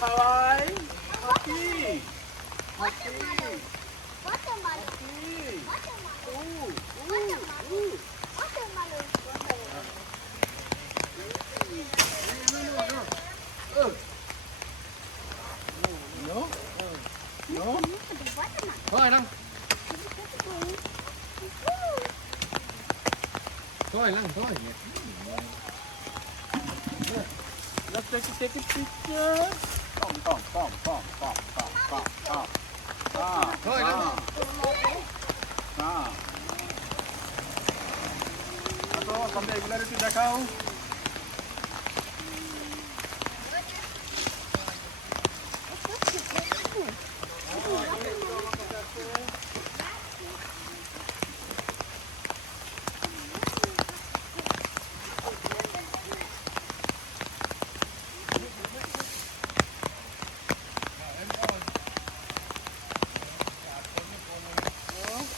খাওয়াই হাতি Thôi lăng. Thôi lăng, thôi. Let's take a picture. Come. Thôi lăng. তো সামনে এগুলার একটু দেখাও।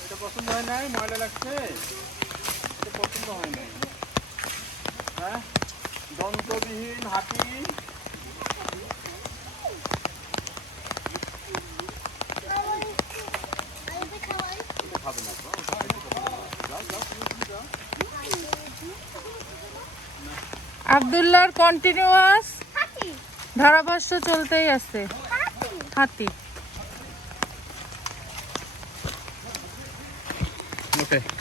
এটা পছন্দ হয় নাই, ময়লা লাগছে, এটা পছন্দ হয় নাই। হ্যাঁ, দন্তবিহীন হাতি। খাবে না তো, আব্দুল্লাহর কন্টিনিউয়াস ধারাভাষ্য চলতেই আছে। হাতি। Okay.